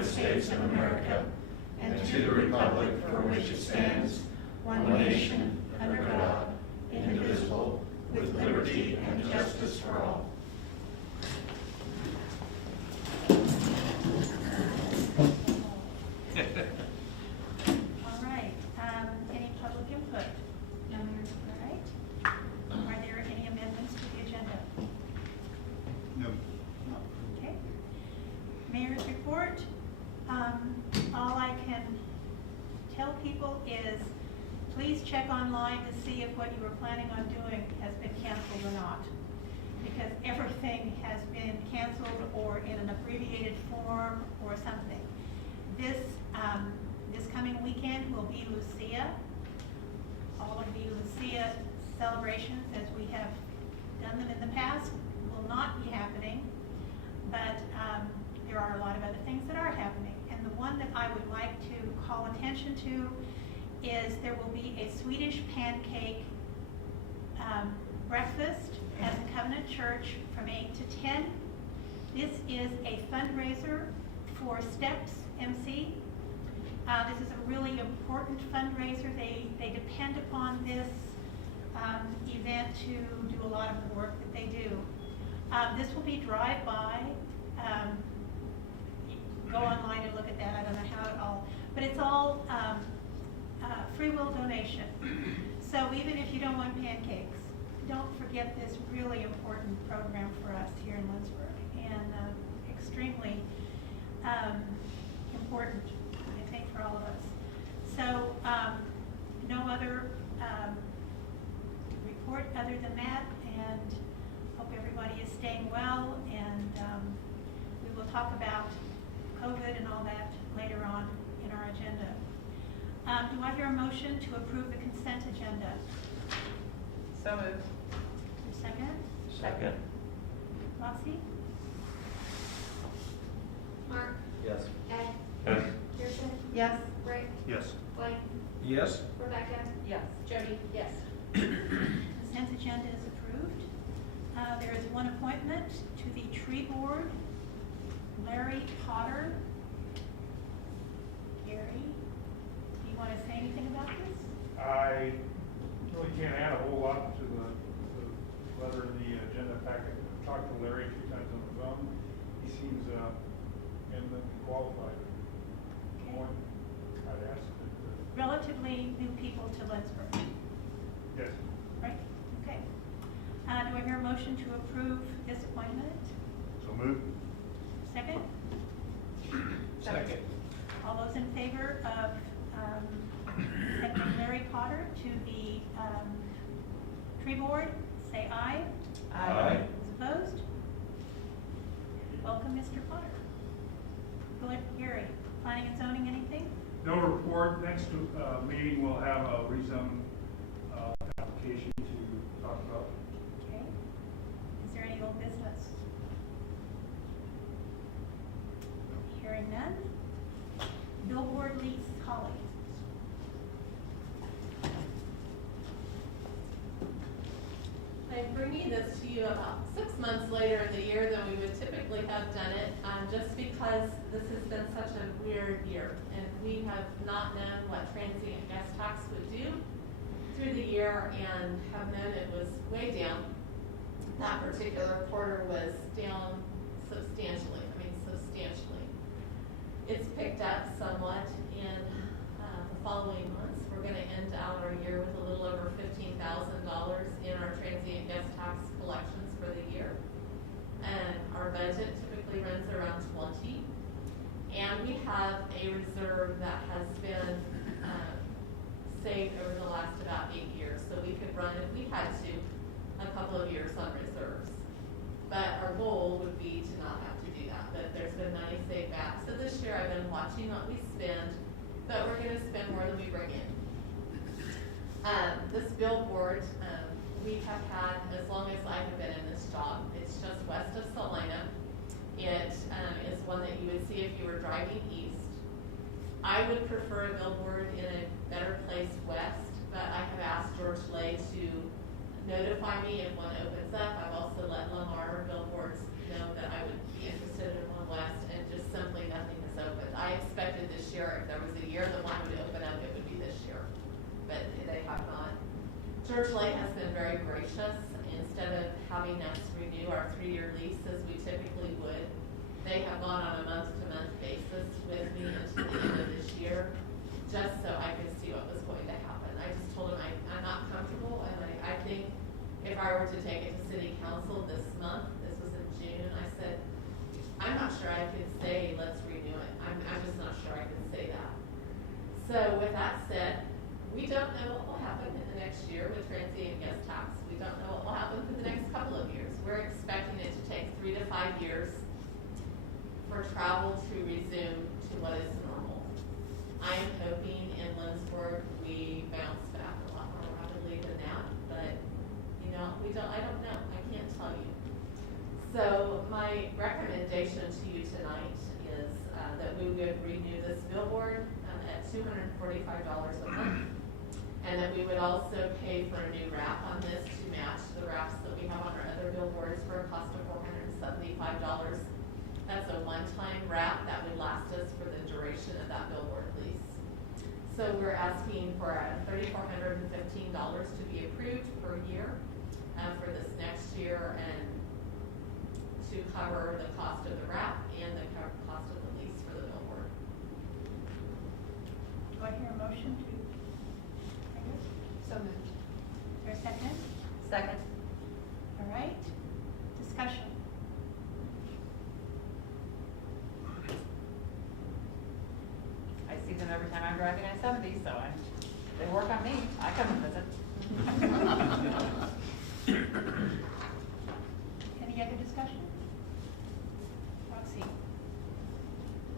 United States of America and to the republic for which it stands, one nation, under God, indivisible, with liberty and justice for all. All right, any public input? No. All right. Are there any amendments to the agenda? No. Okay. Mayor's report. All I can tell people is please check online to see if what you were planning on doing has been canceled or not. Because everything has been canceled or in an abbreviated form or something. This coming weekend will be Lucia. All of the Lucia celebrations, as we have done them in the past, will not be happening. But there are a lot of other things that are happening. And the one that I would like to call attention to is there will be a Swedish pancake breakfast at the Covenant Church from 8 to 10. This is a fundraiser for Steps MC. This is a really important fundraiser. They depend upon this event to do a lot of the work that they do. This will be drive-by. Go online and look at that. I don't know how it all, but it's all free will donation. So even if you don't want pancakes, don't forget this really important program for us here in Lindsborg, and extremely important, I think, for all of us. So no other report other than that, and hope everybody is staying well, and we will talk about COVID and all that later on in our agenda. Do I hear a motion to approve the consent agenda? So moved. Second? Second. Lotsie? Mark? Yes. Ed? Yes. Kirsten? Yes. Rick? Yes. Blaine? Yes. Rebecca? Yes. Jody? Yes. Consent agenda is approved. There is one appointment to the tree board. Larry Potter. Gary, do you want to say anything about this? I really can't add a whole lot to the letter in the agenda packet. I've talked to Larry a few times on the phone. He seems eminently qualified. One, I'd ask that, Relatively new people to Lindsborg, yes. right? Okay. Do I hear a motion to approve this appointment? So moved. Second? Second. All those in favor of accepting Larry Potter to the tree board, say aye. Aye. Those opposed? Welcome, Mr. Potter. Go ahead, Gary. Planning and zoning, anything? No report. Next meeting we'll have a rezone application to talk about. Okay. Is there any old business? Hearing none. Billboard lease, Holly. I'm bringing this to you about 6 months later in the year than we would typically have done it, just because this has been such a weird year, and we have not known what transient guest tax would do through the year, and have known it was way down. That particular quarter was down substantially. It's picked up somewhat in the following months. We're going to end out our year with a little over $15,000 in our transient guest tax collections for the year. And our budget typically runs around 20. And we have a reserve that has been saved over the last about 8 years. So we could run, if we had to, a couple of years on reserves. But our goal would be to not have to do that, but there's been money saved back. So this year I've been watching what we spend, but we're going to spend more than we bring in. This billboard, we have had as long as I have been in this job. It's just west of Salina. It is one that you would see if you were driving east. I would prefer a billboard in a better place west, but I have asked George Lay to notify me if one opens up. I've also let Lamar Billboards know that I would be interested in one west, and just simply nothing has opened. gracious. Instead of having us renew our 3-year lease as we typically would, they have gone on a month-to-month basis with me until the end of this year, just so I could see what was going to happen. I just told them I'm not comfortable, and I think if I were to take it to city council this month, this was in June, I said, I'm not sure I could say, let's renew it. I'm just not sure I can say that. So with that said, we don't know what will happen in the next year with transient guest tax. We don't know what will happen for the next couple of years. We're expecting it to take 3 to 5 years for travel to resume to what is normal. I am hoping in Lindsborg we bounce back a lot more rapidly than that, but I don't know. I can't tell you. So my recommendation to you tonight is that we would renew this billboard at $245 a month, and that we would also pay for a new wrap on this to match the wraps that we have on our other billboards for a cost of $475. That's a one-time wrap that would last us for the duration of that billboard lease. So we're asking for $3,415 to be approved per year for this next year, and to cover the cost of the wrap and the cost of the lease for the billboard. Do I hear a motion to? So moved. Is there a second? Second. All right, discussion. I see them every time I'm driving I-70, so they work on me. I come and visit. Any other discussion? Roxy?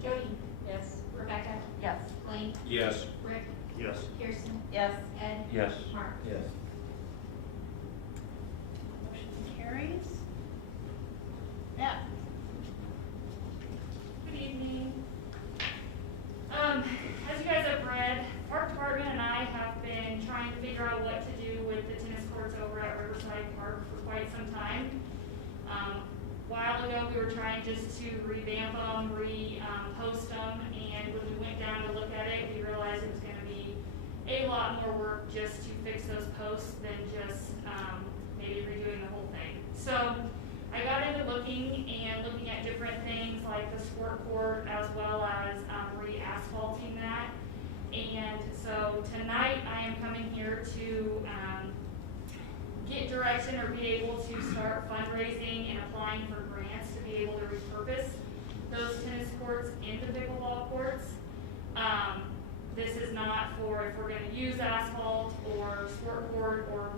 Jody, Yes. Rebecca, Yes. Blaine, Yes. Rick, Yes. Kirsten, Yes. Ed, Yes. Mark. Yes. Motion carries. Beth? Good evening. As you guys have read, Park Department and I have been trying to figure out what to do with the tennis courts over at Riverside Park for quite some time. A while ago, we were trying just to revamp them, post them, and when we went down to look at it, we realized it was going to be a lot more work just to fix those posts than just maybe redoing the whole thing. So I got into looking at different things like the sport court as well as re-asphalting that. And so tonight I am coming here to get direction or be able to start fundraising and applying for grants to be able to repurpose those tennis courts into pickleball courts. This is not for if we're going to use asphalt or sport court or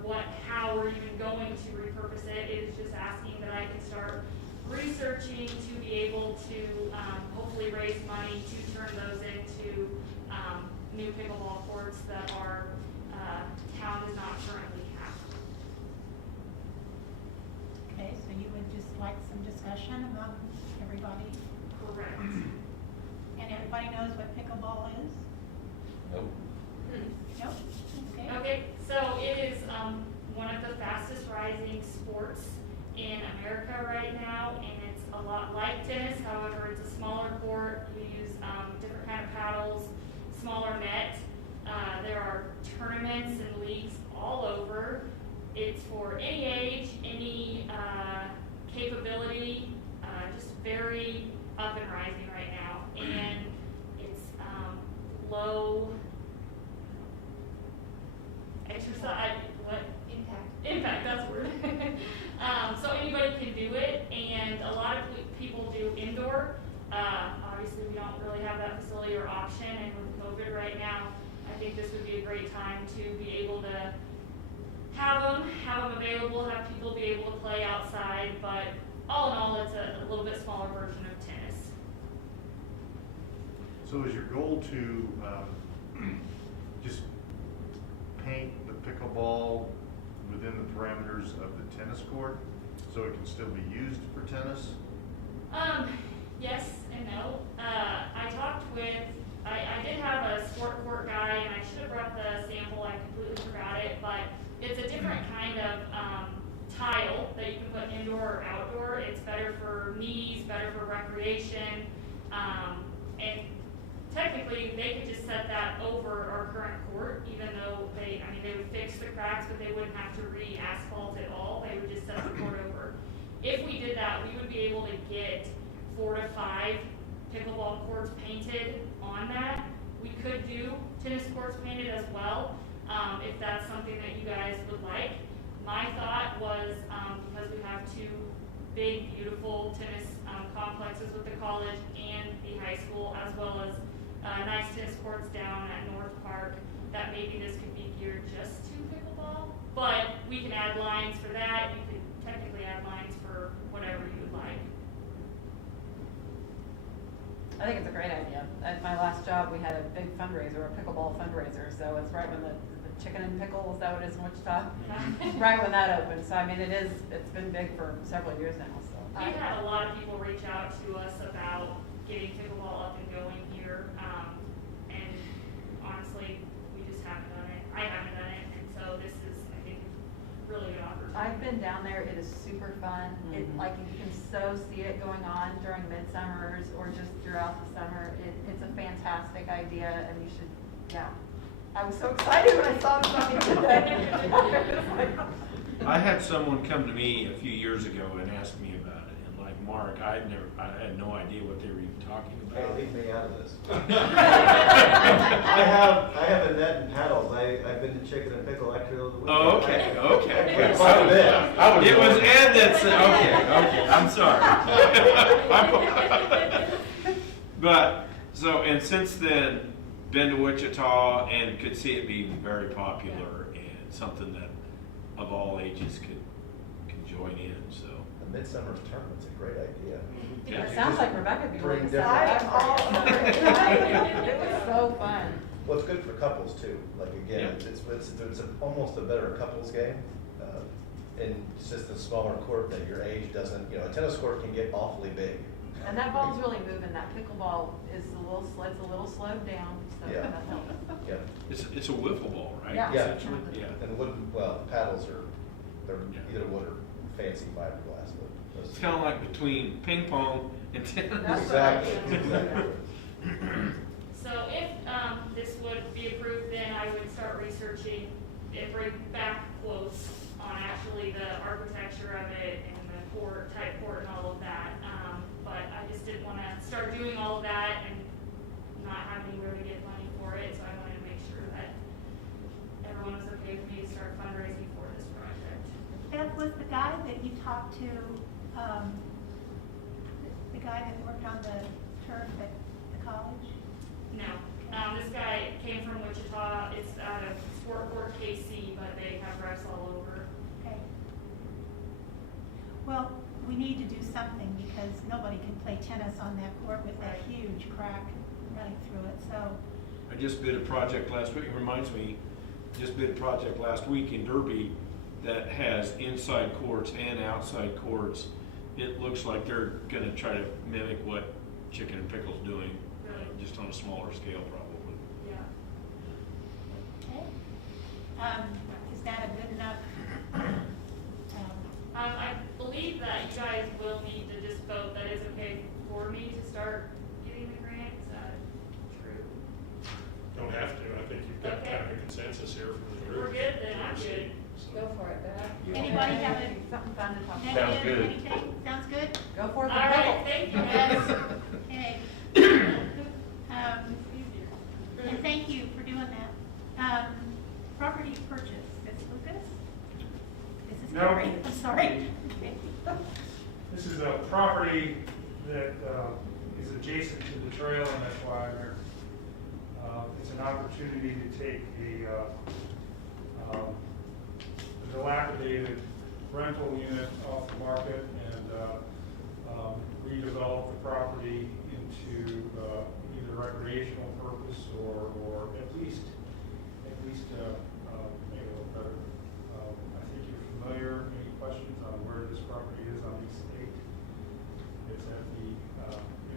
how we're even going to repurpose it. It is just asking that I can start researching to be able to hopefully raise money to turn those into new pickleball courts that our town does not currently have. Okay, so you would just like some discussion among everybody? Correct. And everybody knows what pickleball is? Nope. Nope? Okay. Okay, so it is one of the fastest rising sports in America right now, and it's a lot like tennis. However, it's a smaller court. You use different kind of paddles, smaller net. There are tournaments and leagues all over. It's for any age, any capability, just very up and rising right now. And it's low exercise, impact, that's the word. So anybody can do it, and a lot of people do indoor. Obviously, we don't really have that facility or option, and with COVID right now, I think this would be a great time to be able to have them available, have people be able to play outside, but all in all, it's a little bit smaller version of tennis. So is your goal to just paint the pickleball within the parameters of the tennis court so it can still be used for tennis? Yes and no. I did have a sport court guy, and I should have brought the sample, I completely forgot it, but it's a different kind of tile that you can put indoor or outdoor. It's better for knees, better for recreation, and technically, they could just set that over our current court, even though they would fix the cracks, but they wouldn't have to re-asphalt it all, they would just set the court over. If we did that, we would be able to get 4 to 5 pickleball courts painted on that. We could do tennis courts painted as well, if that's something that you guys would like. My thought was, because we have 2 big, beautiful tennis complexes with the college and the high school, as well as nice tennis courts down at North Park, that maybe this could be geared just to pickleball. But we can add lines for that. You could technically add lines for whatever you would like. I think it's a great idea. At my last job, we had a big fundraiser, a pickleball fundraiser, so it's right when the Chicken and Pickle, is that what it is in Wichita? Right when that opened, so I mean, it's been big for several years now, so. We've had a lot of people reach out to us about getting pickleball up and going here, and honestly, we just haven't done it. I haven't done it, and so this is, I think, a really good opportunity. I've been down there, it is super fun. It, like, you can so see it going on during midsummers or just throughout the summer. It's a fantastic idea, and you should, yeah. I was so excited when I saw something today. I had someone come to me a few years ago and ask me about it, and like Mark, I had no idea what they were even talking Hey, about. leave me out of this. I have a net and paddles. I've been to Chicken and Pickle actually over the weekend. Oh, okay, okay. Quite a bit. It was Ed that said, okay, I'm sorry. But, so, and since then, been to Wichita and could see it being very popular and something that of all ages could join in, so. The Midsummer Tournament's a great idea. Yeah. It sounds like Rebecca would be really Bring excited. different- I'm all excited. It was so fun. Well, it's good for couples too. Like again, Yeah. it's almost a better couples game. And it's just a smaller court that your age doesn't, a tennis court can get awfully big. And that ball's really moving. That pickleball is it's a little slowed down, so Yeah. that helps. Yeah. It's a wiffle ball, right? Yeah. Essentially? Yeah. And the paddles they're Yeah. either wood or fancy fiberglass. But those- It's kind of like between ping pong and tennis. That's Exactly, what exactly. So if this would be approved, then I would start researching and bring back quotes on actually the architecture of it and the type court and all of that. But I just didn't want to start doing all of that and not have anywhere to get money for it, so I wanted to make sure that everyone was okay with me to start fundraising for this project. Beth, was the guy that you talked to, the guy that worked on the turf at the college? No, this guy came from Wichita. It's out of Sport Court KC, but they have refs all over. Okay. Well, we need to do something because nobody can play tennis on that court with that huge crack running through it, so. I just bid a project last week, it reminds me, just bid a project last week in Derby that has inside courts and outside courts. It looks like they're gonna try to mimic what Chicken and Pickle's doing, Really? just on a smaller scale probably. Yeah. Okay. Is that a good enough? I believe that you guys will need to just vote that it's okay for me to start getting the grant. Is that true? Don't have to, I think you've got kind of a consensus here from the If group. we're good, then I'm good. Go for it, Beth. Anybody have a Something fun to talk about. Sounds negative, good. anything? Sounds good? Go for All it, the right, pickle. thank you, guys. Okay. And thank you for doing that. Property purchase, Ms. Lucas? This is No. Gary, I'm sorry. This is a property that is adjacent to the trail, and that's why I'm here. It's an opportunity to take a dilapidated rental unit off the market and redevelop the property into either recreational purpose or at least maybe a little better. I think you're familiar. Any questions on where this property is on East State? It's at the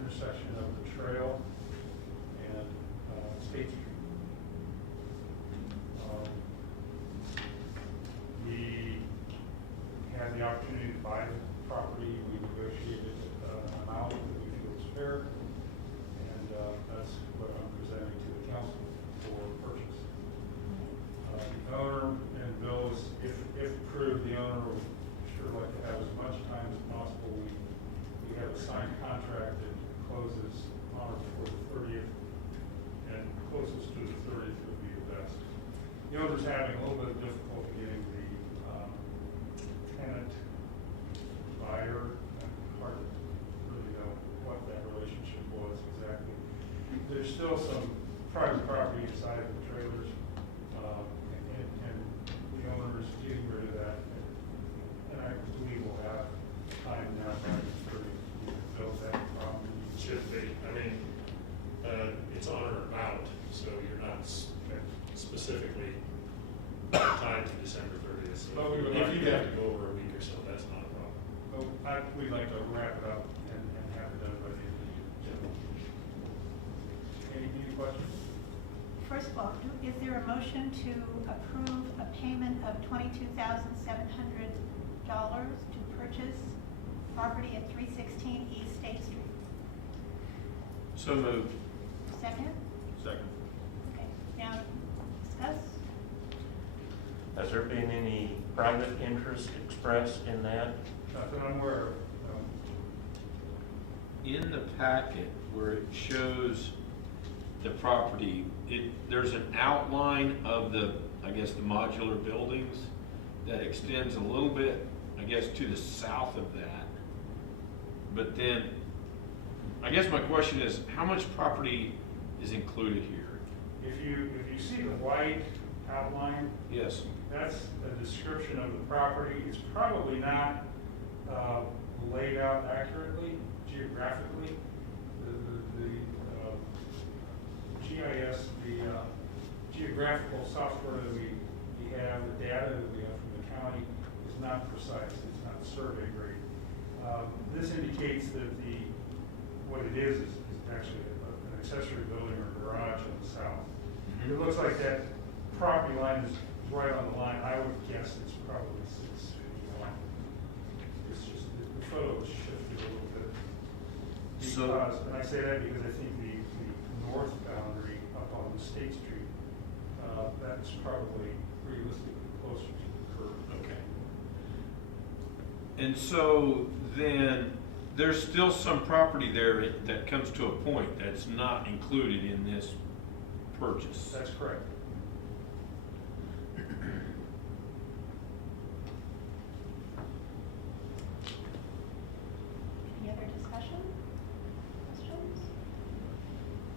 intersection of the trail and State Street. We had the opportunity to buy the property. We negotiated an amount that we feel is fair, and that's what I'm a signed contract that closes on or before the 30th, and closest to the 30th would be the best. The owner's having a little bit of difficulty getting the tenant buyer. Hard to really know what that relationship was exactly. There's still some private property inside of the trailers, and the owner is getting rid of that. And I believe we'll have time now by the 30th to build that property. Should be, I mean, it's on or about, so you're not specifically tied to December 30th. So But we would if like you to- have to go over a week or so, that's not a problem. We'd like to wrap it up and have it done by the end of the year. Any questions? First of all, is there a motion to approve a payment of $22,700 to purchase property at 316 East State Street? So moved. Second? Second. Okay, now discuss. Has there been any private interest expressed in that? Not that I'm aware of. In the packet where it shows the property, there's an outline of the, I guess, the modular buildings that extends a little bit, I guess, to the south of that. But then, I guess my question is, how much property is included here? If you see the white outline, Yes. that's a description of the property. It's probably not laid out accurately geographically. The GIS, the geographical software that we have, the data that we have from the county is not precise. It's not survey grade. This indicates that what it is actually an accessory building or garage on the south. It looks like that property line is right on the line. I would guess it's probably 6 feet long. It's just, the photo is shifted a little bit. Because, and I say that because I think the north boundary up on the State Street, that's probably realistically closer to the curb. Okay. And so then, there's still some property there that comes to a point that's not included in this purchase. That's correct. Any other discussion? Questions?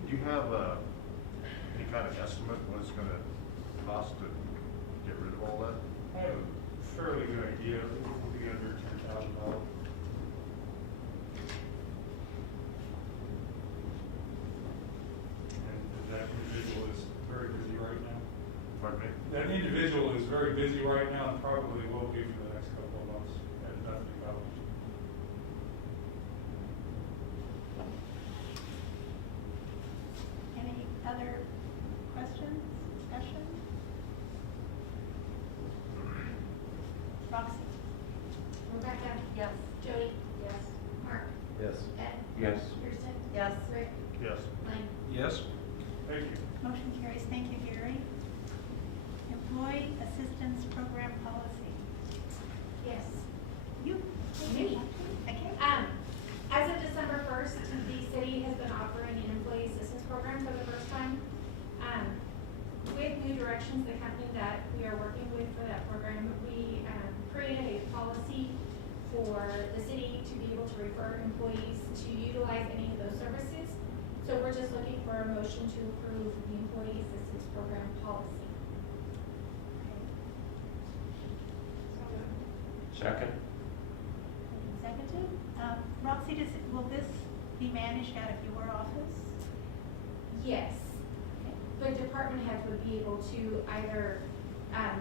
Do you have any kind of estimate what it's gonna cost to get rid of all that? I have a fairly good idea. It will be under $10,000. And that individual is very busy right now. Pardon me? That individual is very busy right now and probably will be for the next couple of months at nothing about it. Any other questions, discussion? Roxy? Rebecca? Yes. Jody? Yes. Mark? Yes. Ed? Yes. Kirsten? Yes. Rick? Yes. Lynn? Yes? Thank you. Motion carries. Thank you, Gary. Employee Assistance Program Policy. Yes. You? Me. Okay. As of December 1st, the city has been offering an employee assistance program for the first time. With New Directions, the company that we are working with for that program, we created a policy for the city to be able to refer employees to utilize any of those services. So we're just looking for a motion to approve the employee assistance program policy. Second? Seconded. Roxy, will this be managed out of your office? Yes. The department heads would be able to either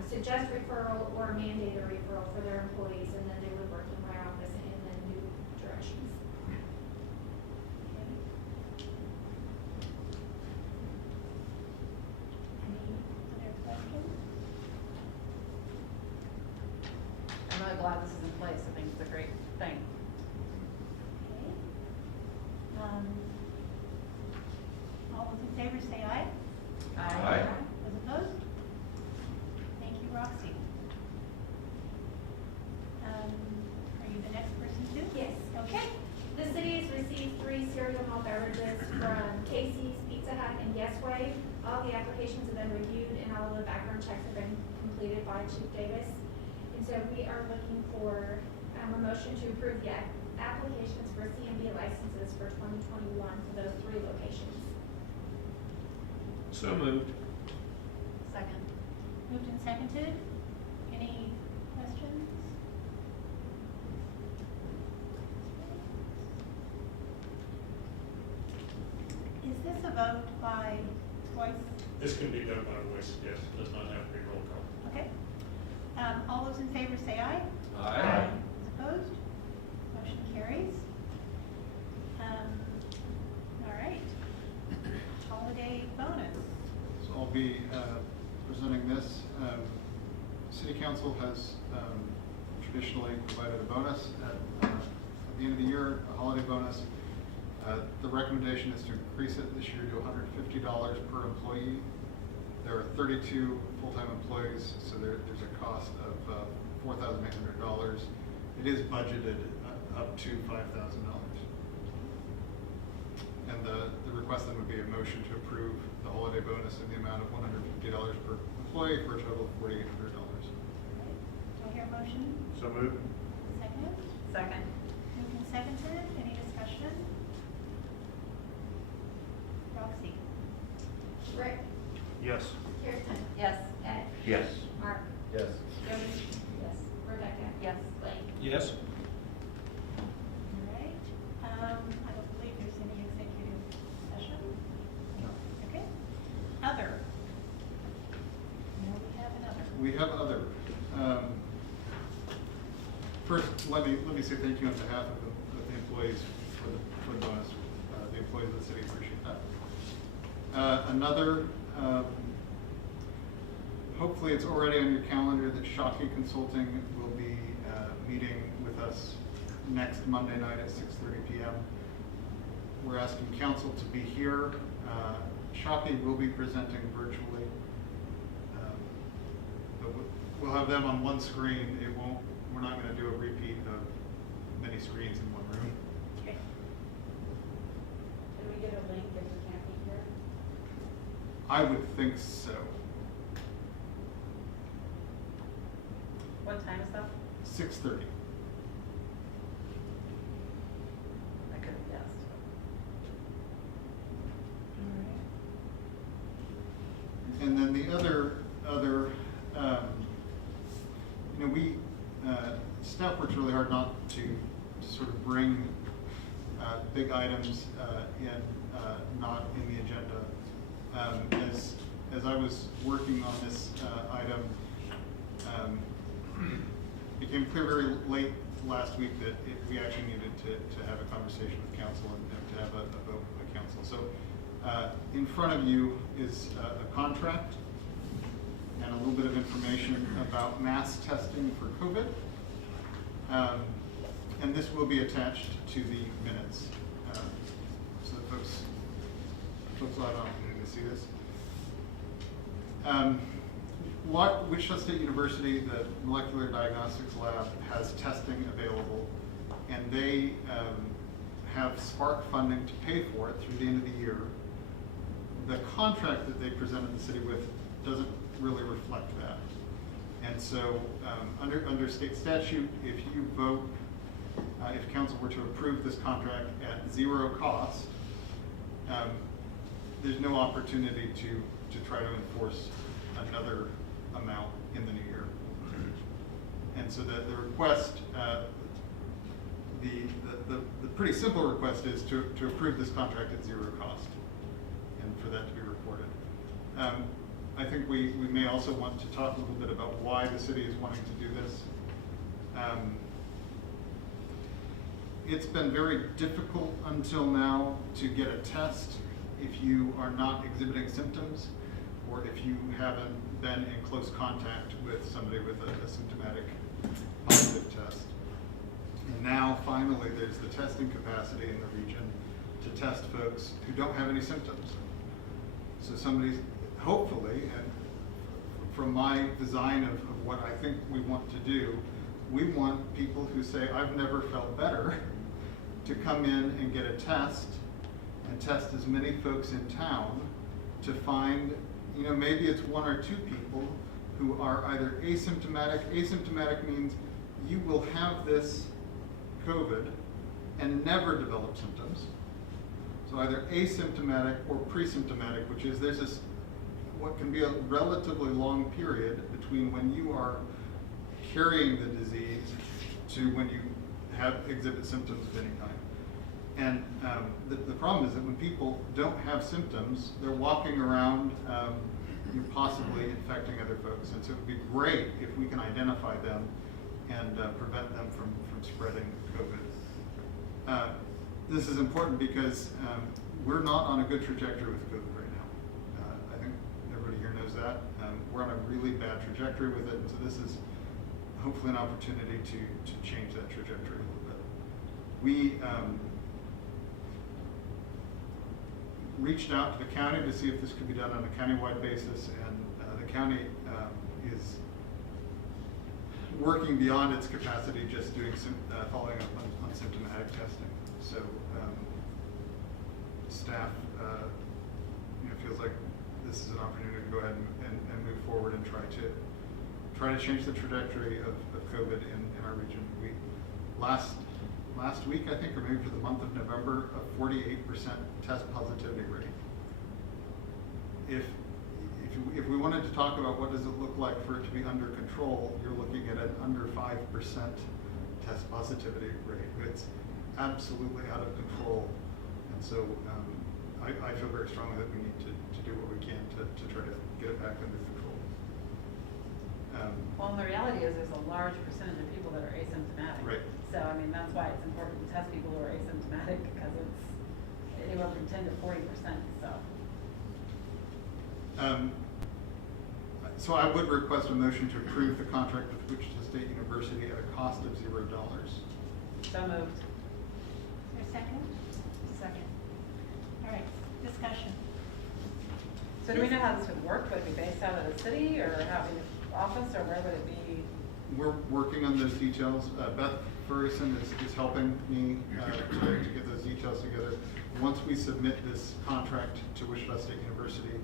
suggest referral or mandate a referral for their employees, and then they would work in my office and then New Directions. Any other questions? I'm really glad this is in place. I think it's a great thing. Okay. All those in favor say aye. Aye. Those opposed? Thank you, Roxy. Are you the next person too? Yes. Okay. The city beverages from Casey's, Pizza Hut, and Yesway. All the applications have been reviewed and all of the background checks have been completed by Chief Davis. And so we are looking for a motion to approve the applications for CMB licenses for 2021 for those 3 locations. So moved. Second. Moved and seconded. Any questions? Is this a vote by voice? This can be done by voice, yes, does not have to be roll call. Okay. All those in favor say aye. Aye. Opposed? Motion carries. All right. Holiday bonus. So I'll be presenting this. City Council has traditionally provided a bonus at the end of the year, a holiday bonus. The recommendation is to increase it this year to $150 per employee. There are 32 full-time employees, so there's a cost of $4,800. It is budgeted up to $5,000. And the request then would be a motion to approve the holiday bonus in the amount of $150 per employee for a total of $4,800. Do I hear a motion? So moved. Second? Second. Moved and seconded. Any discussion? Roxy? Rick, Yes. Kirsten, Yes. Ed, Yes. Mark, Yes. Jody. Yes. Rebecca. Yes. Blake. Yes. All right. I don't believe there's any executive session. Okay. Other. No, we have another. We have other. First, let me say thank you on behalf of the employees for the bonus. The employees of the city appreciate that. Another, hopefully it's already on your calendar that Shockey Consulting will be meeting with us next Monday night at 6:30 p.m. We're asking council to be here. Shockey will be presenting virtually. But we'll have them on one screen. We're not going to do a repeat of many screens in one room. Okay. Can we get a link if we can't be here? I would think so. What time is that? 6:30. I could have guessed. And then the other, we, staff works really hard not to sort of bring big items not in the agenda. As I was working on this item, it became clear very late last week that we actually needed to have a conversation with council and to have a vote with the council. So in front of you is a contract and a little bit of information about mass testing for COVID. And this will be attached to the minutes, so that folks will have an opportunity to see this. Wichita State University, the Molecular Diagnostics Lab, has testing available, and they have Spark funding to pay for it through the end of the year. The contract that they presented the city with doesn't really reflect that. And so under state statute, if you vote, if council were to approve this contract at zero cost, there's no opportunity to try to enforce another amount in the new year. And so the request, the pretty simple request is to approve this contract at zero cost and for that to be reported. I think we may also want to talk a little bit about why the city is wanting to do this. It's been very difficult until now to get a test if you are not exhibiting symptoms or if you haven't been in close contact with somebody with a symptomatic positive test. And now, finally, there's the testing capacity in the region to test folks who don't have any symptoms. So somebody's, hopefully, and from my design of what I think we want to do, we want people who say, I've never felt better, to come in and get a test and test as many folks in town to find, maybe it's 1 or 2 people who are either asymptomatic. Asymptomatic means you will have this COVID and never develop symptoms. So either asymptomatic or pre-symptomatic, which is there's this, what can be a relatively long period between when you are carrying the disease to when you exhibit symptoms of any kind. And the problem is that when people don't have symptoms, they're walking around possibly infecting other folks. And so it would be great if we can identify them and prevent them from spreading COVID. This is important because we're not on a good trajectory with COVID right now. I think everybody here knows that. We're on a really bad trajectory with it, and so this is hopefully an opportunity to change that trajectory a little bit. We reached out to the county to see if this could be done on a countywide basis, and the county is working beyond its capacity, just doing following up on symptomatic testing. So staff feels like this is an opportunity to go ahead and move forward and try to change the trajectory of COVID in our region. We last week, I think, or maybe for the month of November, a 48% test positivity rate. If we wanted to talk about what does it look like for it to be under control, you're looking at an under 5% test positivity rate. It's absolutely out of control. And so I feel very strongly that we need to do what we can to try to get it back under control. Well, and the reality is there's a large percentage of people that are asymptomatic. Right. So, I mean, that's why it's important to test people who are asymptomatic, because it's anywhere from 10 to 40%, so. So I would request a motion to approve the contract with Wichita State University at a cost of $0. So moved. Is there a second? Second. All right, discussion. So do we know how this would work? Would it be based out of the city, or having an office, or where would it be? We're working on those details. Beth Ferguson is helping me to get those details together. Once we submit this contract to Wichita State University,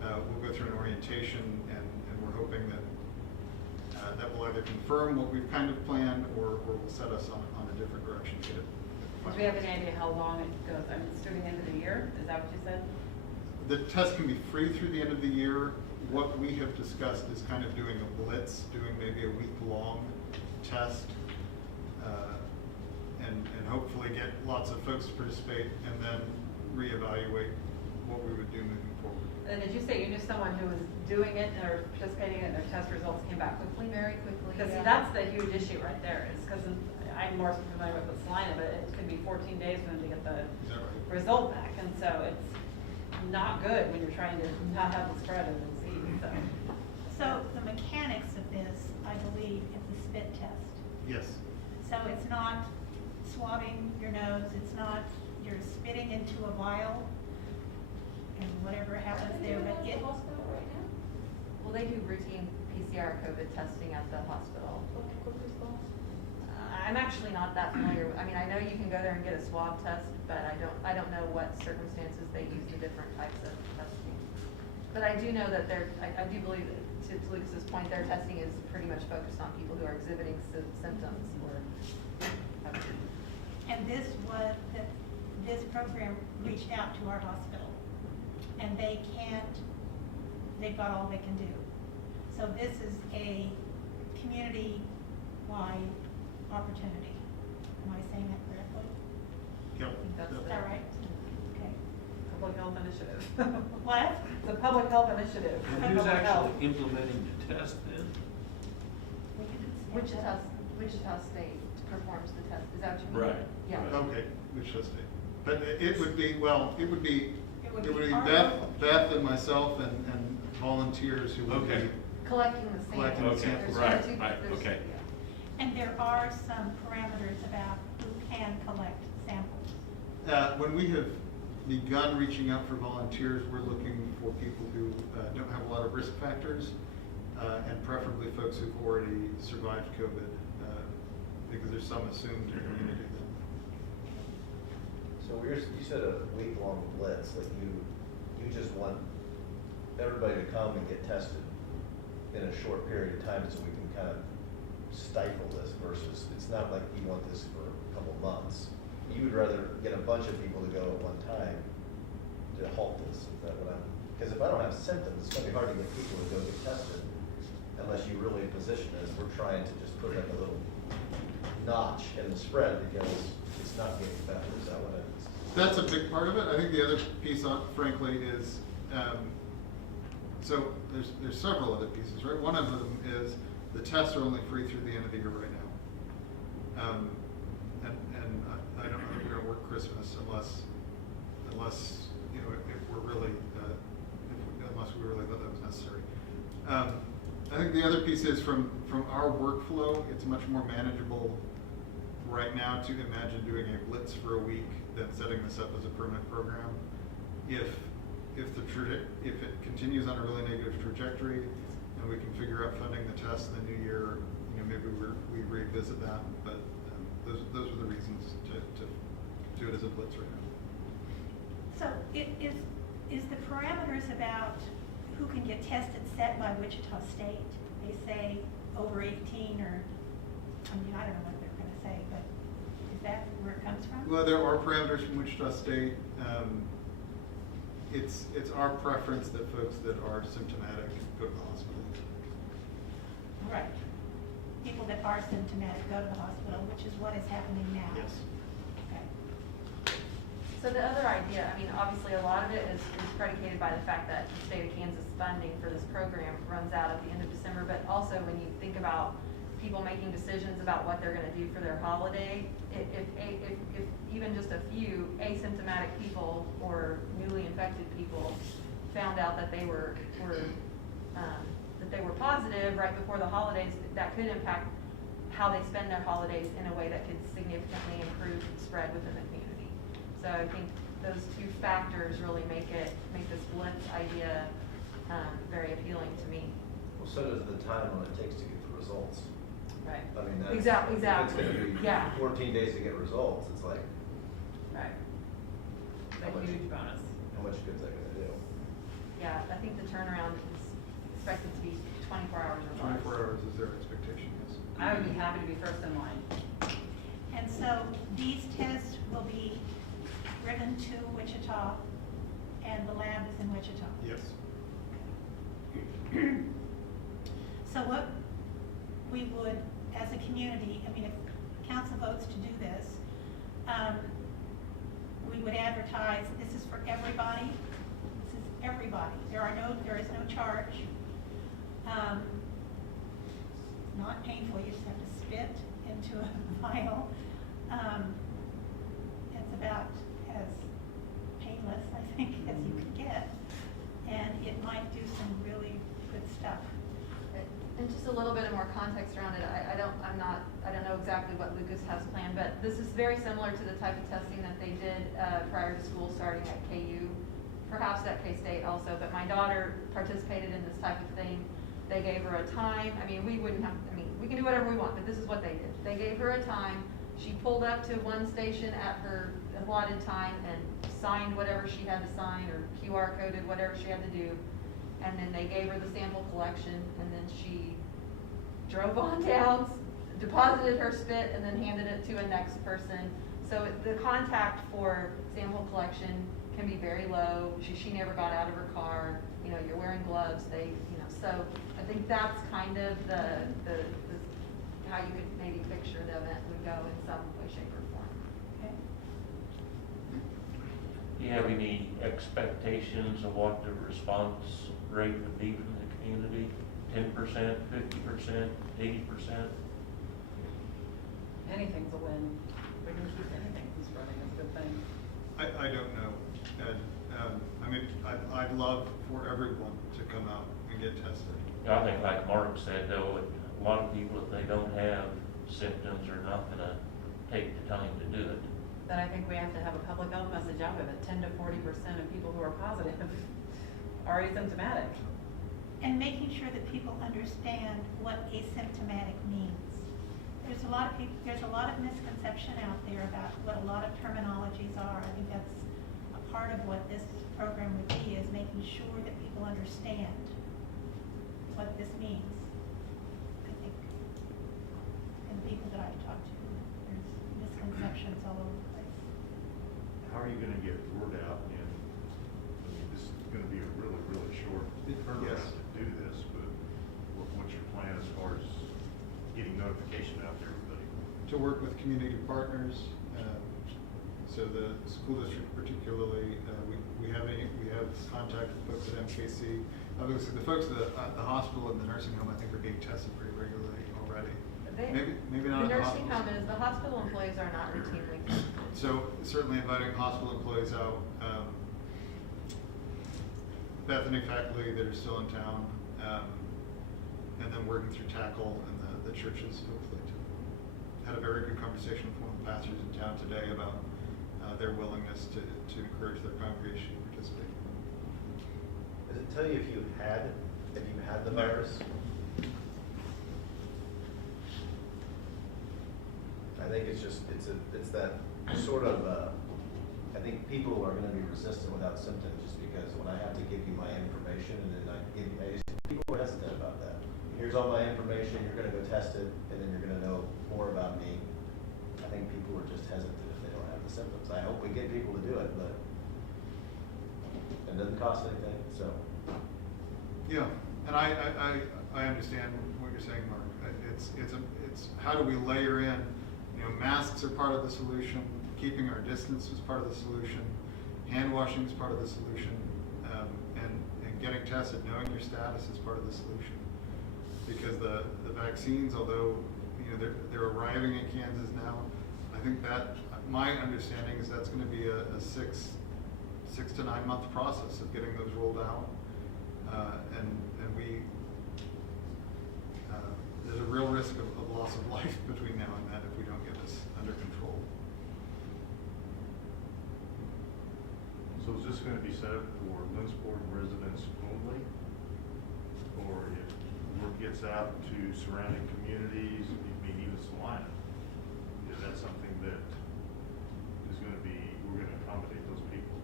we'll go through an orientation, and we're hoping that that will either confirm what we've kind of planned or will set us on a different direction to get it. Do we have any idea how long it goes? I mean, it's through the end of the year? Is that what you said? The test can be free through the end of the year. What we have discussed is kind of doing a blitz, doing maybe a week-long test, and hopefully get lots of folks to participate, and then reevaluate what we would do moving forward. And did you say you knew someone who was doing it or participating in it, and their test results came back quickly? Very quickly, Because yeah. that's the huge issue right there, is because I'm more familiar with the Salina, but it could be 14 days for them to get the Is that right? result back, and so it's not good when you're trying to not have the spread of the disease, so. So the mechanics of this, I believe, is the spit test. Yes. So it's not swabbing your nose, it's not, you're spitting into a vial, and whatever happens there, but it, Well, they do routine PCR COVID testing at the hospital. I'm actually not that familiar. I mean, I know you can go there and get a swab test, but I don't know what circumstances they use the different types of testing. But I do know that I do believe that, to Lucas's point, their testing is pretty much focused on people who are exhibiting symptoms or. and this program reached out to our hospital, and they've got all they can do. So this is a community-wide opportunity. Am I saying that correctly? Yep. Is that right? Okay. Public health initiative. What? It's a public health initiative. And who's Public health. actually implementing the test then? Wichita State performs the test. Is that what you mean? Right. Yeah. Right. Okay, Wichita State. But it would be our- Beth and myself and volunteers who would Okay. be. Collecting the samples. Collecting the Okay, samples. right, There's right, there's- okay. yeah. And there are some parameters about who can collect samples. When we have begun reaching out for volunteers, we're looking for people who don't have a lot of risk factors, and preferably folks who've already survived COVID, because there's some assumed immunity. So we're you said a week-long blitz, like you just want everybody to come and get tested in a short period of time so we can kind of stifle this versus, it's not like you want this for a couple months. You would rather get a bunch of people to go at one time to halt this, is that what I'm, because if I don't have symptoms, it's gonna be hard to get people to go get tested unless you really position it as we're trying to just put like a little notch in the spread because it's not getting better, is that what it is? That's a big part of it. I think the other piece, frankly, is, so there's several other pieces, right? One of them is the tests are only free through the end of the year right now. And I don't know if we're gonna work Christmas unless, you know, if we're really, unless we really thought that was necessary. I think the other piece is from our workflow, it's much more manageable right now to imagine doing a blitz for a week than setting this up as a permanent program. If it continues on a really negative trajectory and we can figure out funding the test in the new year, you know, maybe we revisit that. But those are the reasons to do it as a blitz right now. So is the parameters about who can get tested set by Wichita State? They say over 18 or, I mean, I don't know what they're going to say, but is that where it comes from? Well, there are parameters from Wichita State. It's our preference that folks that are symptomatic go to the hospital. Right. People that are symptomatic go to the hospital, which is what is happening now. Yes. Okay. So the other idea, I mean, obviously a lot of it is predicated by the fact that the state of Kansas funding for this program runs out at the end of December, but also when you think about people making decisions about what they're gonna do for their holiday, if even just a few asymptomatic people or newly infected people found out that they were positive right before the holidays, that could impact how they spend their holidays in a way that could significantly improve the spread within the community. So I think those two factors really make this blitz idea very appealing to me. Well, so does the time when it takes to get the results. Right. I mean, that's. Exactly. If it's gonna be Yeah. 14 days to get results, it's like, Right. It's How a much? huge bonus. how much good is that gonna do? Yeah, I think the turnaround is expected to be 24 hours or less. 24 hours is their expectation, yes. I would be happy to be first in line. And so these tests will be driven to Wichita and the lab is in Wichita. Yes. So what we would, as a community, I mean, if council votes to do this, we would advertise, this is for everybody. This is everybody. There is no charge. Not painful, you just have to spit into a vial. It's about as painless, I think, as you could get. And it might do some really good stuff. And just a little bit of more context around it. I don't know exactly what Lucas has planned, but this is very similar to the type of testing that they did prior to school starting at KU, perhaps at K-State also. But my daughter participated in this type of thing. They gave her a time. I mean, we can do whatever we want, but this is what they did. They gave her a time. She pulled up to one station at her allotted time and signed whatever she had to sign or QR coded whatever she had to do. And then they gave her the sample collection, and then she drove on down, deposited her spit, and then handed it to a next person. So the contact for sample collection can be very low. She never got out of her car. You know, you're wearing gloves. So I think that's kind of the how you could maybe picture the event would go in some way, shape, or form. Okay. Do you have any expectations of what the response rate would be from the community? 10%, 50%, 80%? Anything's a win. We can keep anything from spreading. It's a good thing. I don't know, Ed. I mean, I'd love for everyone to come out and get tested. I think like Mark said though, a lot of people, if they don't have symptoms, are not gonna take the time to do it. Then I think we have to have a public health message out of it. 10 to 40% of people who are positive are asymptomatic. And making sure that people understand what asymptomatic means. There's a lot of misconception out there about what a lot of terminologies are. I think that's this program would be, is making sure that people understand what this means. I think, and the people that I've talked to, there's misconceptions all over the place. How are you gonna get word out in, I mean, this is gonna be a really, really short turnaround Yes. to do this, but what's your plan as far as getting notification out to everybody? To work with community partners, so the school district particularly, we have contact with folks at MKC. Obviously, the folks at the hospital and the nursing home, I think, are being tested pretty regularly already. Maybe not The in the nursing hospitals. home is, the hospital employees are not routinely tested. So certainly inviting hospital employees out, Bethany faculty that are still in town, and then working through Tackle and the churches, hopefully. Had a very good conversation with one of the pastors in town today about their willingness to encourage their congregation to participate. Does it tell you if you had the virus? I think it's that sort of, I think people are gonna be resistant without symptoms just because when I have to give you my information and then I give you, people are hesitant about that. Here's all my information, you're gonna go test it, and then you're gonna know more about me. I think people are just hesitant if they don't have the symptoms. I hope we get people to do it, but it doesn't cost anything, so. Yeah, and I understand what you're saying, Mark. It's how do we layer in, masks are part of the solution, keeping our distance is part of the solution, hand washing is part of the solution, and getting tested, knowing your status is part of the solution. Because the vaccines, although they're arriving in Kansas now, I think that my understanding is that's going to be a 6 to 9 month process of getting those rolled out, and we there's a real risk of loss of life between now and then if we don't get this under control. So is this gonna be set up for Lindsborg residents only? Or if word gets out to surrounding communities, even Salina, is that something that is gonna be, we're gonna accommodate those people?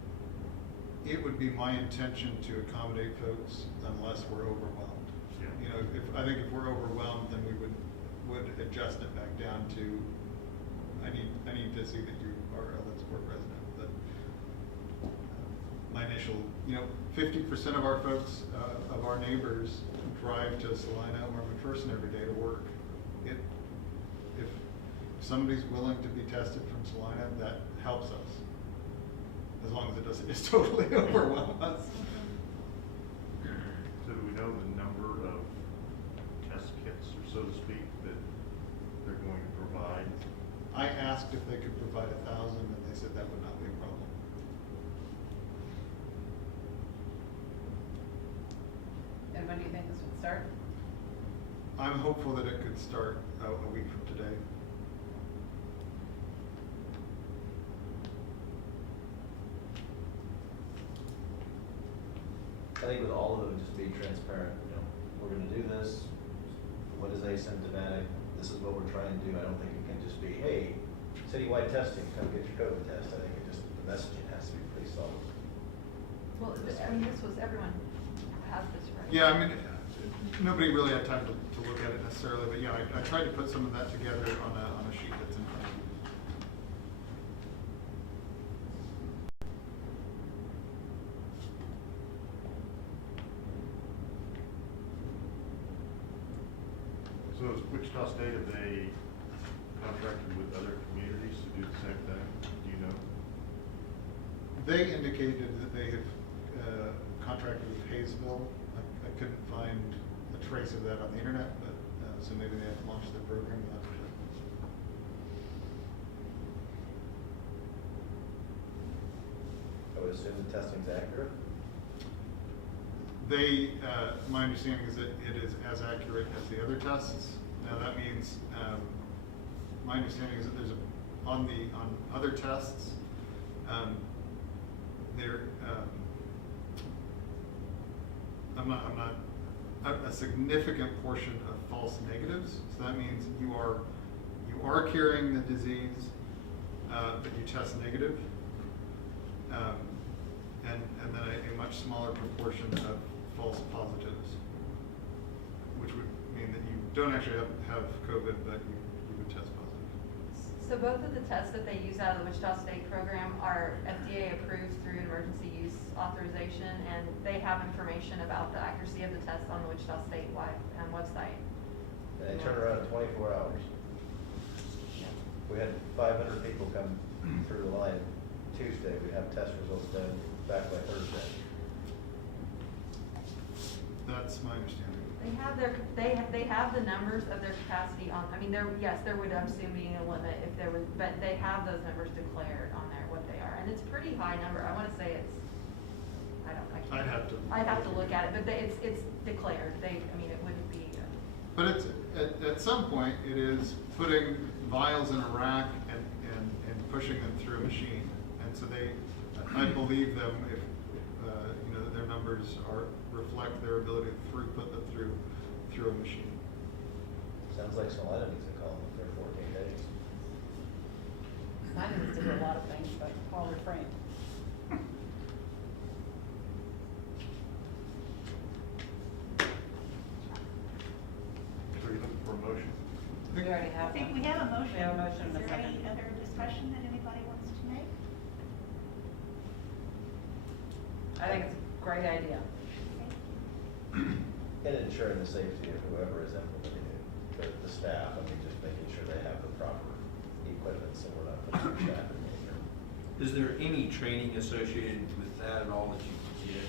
It would be my intention to accommodate folks unless we're overwhelmed. Yeah. I think if we're overwhelmed, then we would adjust it back down to, I need to see that you are a Lindsborg resident. But my initial, 50% of our folks, of our neighbors drive to Salina or McPherson every day to work. If somebody's willing to be tested from Salina, that helps us. As long as it doesn't just totally overwhelm us. So do we know the number of test kits, or so to speak, that they're going to provide? I asked if they could provide 1,000, and they said that would not be a problem. And when do you think this would start? I'm hopeful that it could start a week from today. I think with all of it, just be transparent, we're gonna do this, what is asymptomatic, this is what we're trying to do. I don't think it can just be, hey, citywide testing, come get your COVID test. I think the messaging has to be pretty solid. Well, this was, everyone has this, right? Yeah, nobody really had time to look at it necessarily, but yeah, I tried to put some of that together on a sheet that's in front of you. So is Wichita State, have they contracted with other communities to do the same thing? Do you know? They indicated that they have contracted with Hayesville. I couldn't find a trace of that on the internet, but so maybe they have launched their program. I would assume the testing's accurate. My understanding is that it is as accurate as the other tests. Now that means, my understanding is that there's on other tests, a significant portion of false negatives. So that means you are carrying the disease, but you test negative. And much smaller proportion of false positives, which would mean that you don't actually have COVID, but you would test positive. So both of the tests that they use out of the Wichita State program are FDA approved through emergency use authorization, and they have information about the accuracy of the test on the Wichita State website. And they turn around in 24 hours. We had 500 people come through the line Tuesday. We have test results done back by Thursday. That's my understanding. They have the numbers of their capacity on, I mean, there would, I'm assuming, a limit if there was, but they have those numbers declared on there, what they are, and it's a pretty high number. I wanna say it's, I can't. I'd have to look at it, but it's declared. I mean, it wouldn't be. But it's, at some point, it is putting vials in a rack and pushing them through a machine. And so I believe them if, that their numbers reflect their ability to put them through a machine. Sounds like Salina needs to call them for 14 days. Mine is to do a lot of things, but I'll refrain. So you're looking for a motion? We already I have think one. we have a motion. We have a motion and a Is there second. any other discussion that anybody wants to make? I think it's a great idea. And ensuring the safety of whoever is implementing it, the staff, I mean, just making sure they have the proper equipment so we're not putting staff in danger. Is there any training associated with that at all that you can get?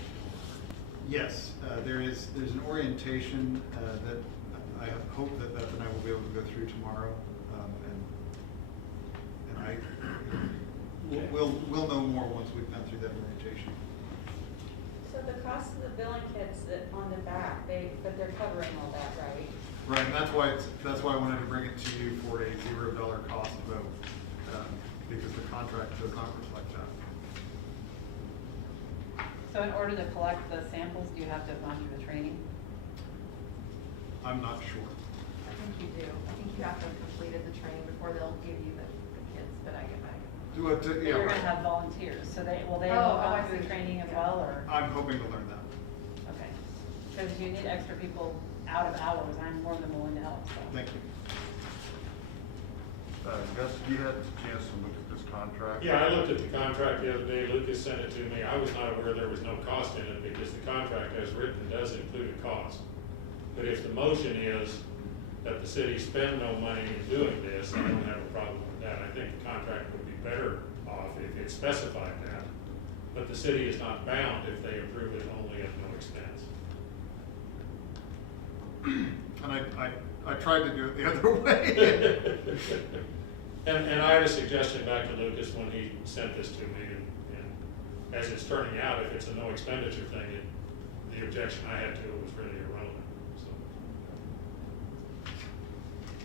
Yes, there's an orientation that I hope that Beth and I will be able to go through tomorrow, and we'll know more once we've gone through that orientation. So the cost of the billing kits that on the back, but they're covering all that, right? Right, and that's why I wanted to bring it to you for a $0 cost vote, because the contract does not reflect that. So in order to collect the samples, do you have to have gone through the training? I'm not sure. I think you do. I think you have to have completed the training before they'll give you the kits, but I get back. You're gonna have volunteers, so will they Oh, all I go through see. training as well, or? I'm hoping to learn that. Okay, because you need extra people out of hours, I'm more than willing to help, so. Thank you. Gus, you had a chance to look at this contract? Yeah, I looked at the contract the other day, Lucas sent it to me, I was not aware there was no cost in it, because the contract as written does include a cost. But if the motion is that the city spend no money in doing this, I don't have a problem with that. I think the contract would be better off if it specified that. But the city is not bound if they approve it only at no expense. And I tried to do it the other way. And I had a suggestion back to Lucas when he sent this to me, and as it's turning out, if it's a no expenditure thing, the objection I had to it was really irrelevant, so.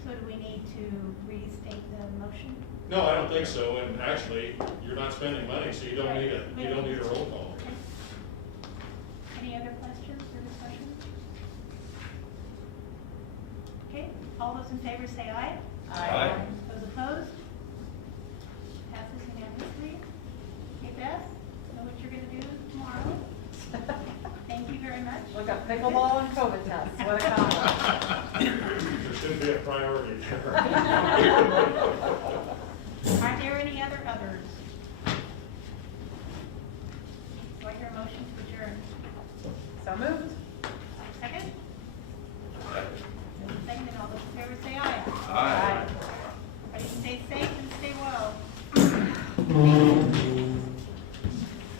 So do we need to restate the motion? No, I don't think so, and actually, you're not spending money, so you don't need a roll call. Okay. Any other questions or discussions? Okay, all those in favor say aye. Aye. Those opposed? Passes unanimously. Hey Beth, know what you're gonna do tomorrow? Thank you very much. Look up pickleball and COVID tests, what a combo. There should be a priority there. Are there any other others? Do I hear a motion to adjourn? So moved. Second? Second, and all those in favor say aye. Aye. Everybody stay safe and stay well.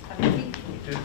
Have a seat. You did.